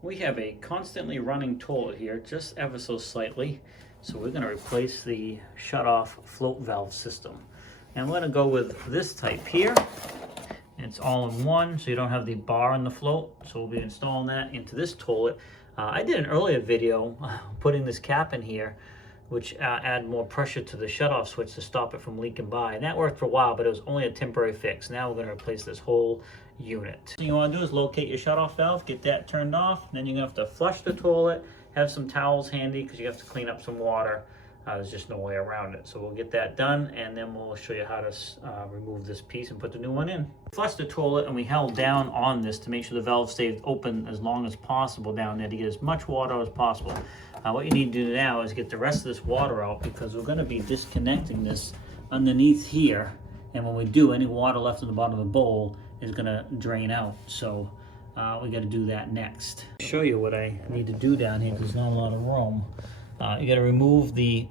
We have a constantly running toilet here, just ever so slightly. So we're going to replace the shut-off float valve system. And we're going to go with this type here. It's all in one, so you don't have the bar in the float. So we'll be installing that into this toilet. I did an earlier video putting this cap in here, which add more pressure to the shutoff switch to stop it from leaking by. And that worked for a while, but it was only a temporary fix. Now we're going to replace this whole unit. So you want to do is locate your shutoff valve, get that turned off. Then you're going to have to flush the toilet, have some towels handy because you have to clean up some water. There's just no way around it. So we'll get that done, and then we'll show you how to remove this piece and put the new one in. Flush the toilet, and we held down on this to make sure the valve stays open as long as possible down there to get as much water as possible. What you need to do now is get the rest of this water out, because we're going to be disconnecting this underneath here, and when we do, any water left in the bottom of the bowl is going to drain out. So we got to do that next. I'll show you what I need to do down here because there's not a lot of room. You got to remove the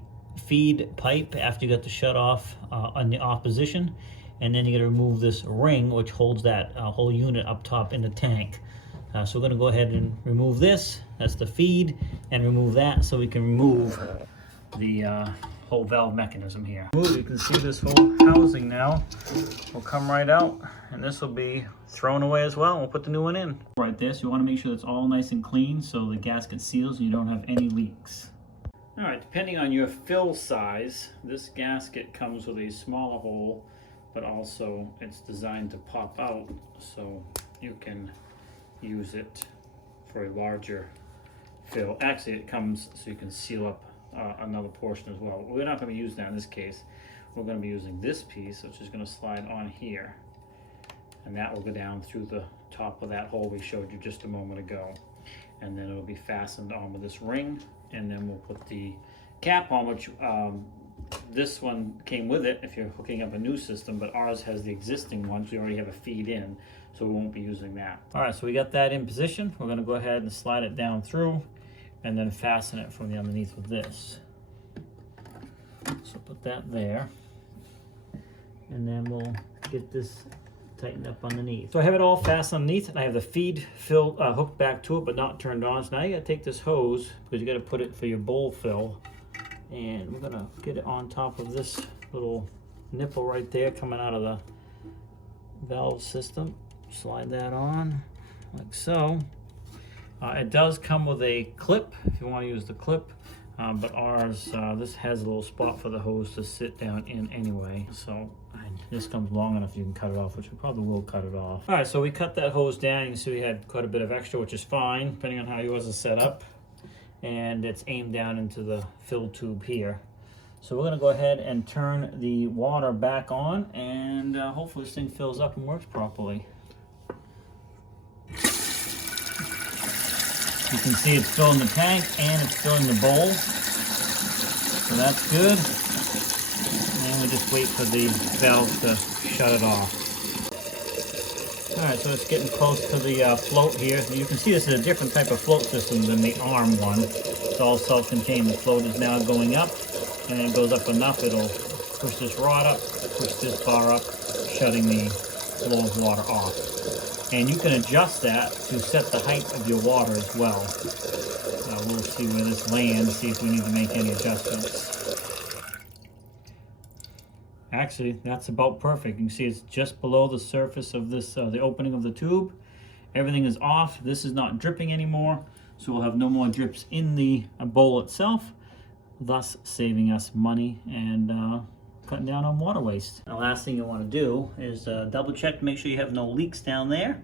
feed pipe after you got the shut off on the off position, and then you got to remove this ring which holds that whole unit up top in the tank. So we're going to go ahead and remove this. That's the feed, and remove that so we can remove the whole valve mechanism here. You can see this whole housing now will come right out, and this will be thrown away as well. We'll put the new one in. Right there, so you want to make sure it's all nice and clean so the gasket seals and you don't have any leaks. All right, depending on your fill size, this gasket comes with a smaller hole, but also it's designed to pop out so you can use it for a larger fill. Actually, it comes so you can seal up another portion as well. We're not going to be using that in this case. We're going to be using this piece, which is going to slide on here, and that will go down through the top of that hole we showed you just a moment ago, and then it'll be fastened on with this ring. And then we'll put the cap on, which this one came with it if you're hooking up a new system, but ours has the existing ones. We already have a feed in, so we won't be using that. All right, so we got that in position. We're going to go ahead and slide it down through and then fasten it from the underneath with this. So put that there, and then we'll get this tightened up underneath. So I have it all fastened underneath, and I have the feed filled, hooked back to it but not turned on. So now you got to take this hose, because you got to put it for your bowl fill, and we're gonna get it on top of this little nipple right there coming out of the valve system. Slide that on like so. It does come with a clip if you want to use the clip, but ours, this has a little spot for the hose to sit down in anyway. So this comes long enough you can cut it off, which we probably will cut it off. All right, so we cut that hose down. You can see we had quite a bit of extra, which is fine, depending on how yours is set up. And it's aimed down into the fill tube here. So we're gonna go ahead and turn the water back on, and hopefully this thing fills up and works properly. You can see it's filling the tank and it's filling the bowl. So that's good. And we just wait for the valve to shut it off. All right, so it's getting close to the float here. You can see this is a different type of float system than the arm one. It's all self-contained. The float is now going up, and it goes up enough, it'll push this rod up, push this bar up, shutting the flow of water off. And you can adjust that to set the height of your water as well. We'll see where this lands, see if we need to make any adjustments. Actually, that's about perfect. You can see it's just below the surface of this, the opening of the tube. Everything is off. This is not dripping anymore, so we'll have no more drips in the bowl itself, thus saving us money and cutting down on water waste. The last thing you want to do is double check to make sure you have no leaks down there.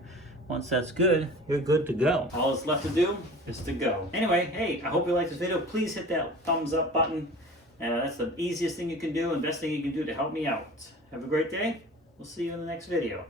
Once that's good, you're good to go. All that's left to do is to go. Anyway, hey, I hope you liked this video. Please hit that thumbs up button. That's the easiest thing you can do and best thing you can do to help me out. Have a great day. We'll see you in the next video.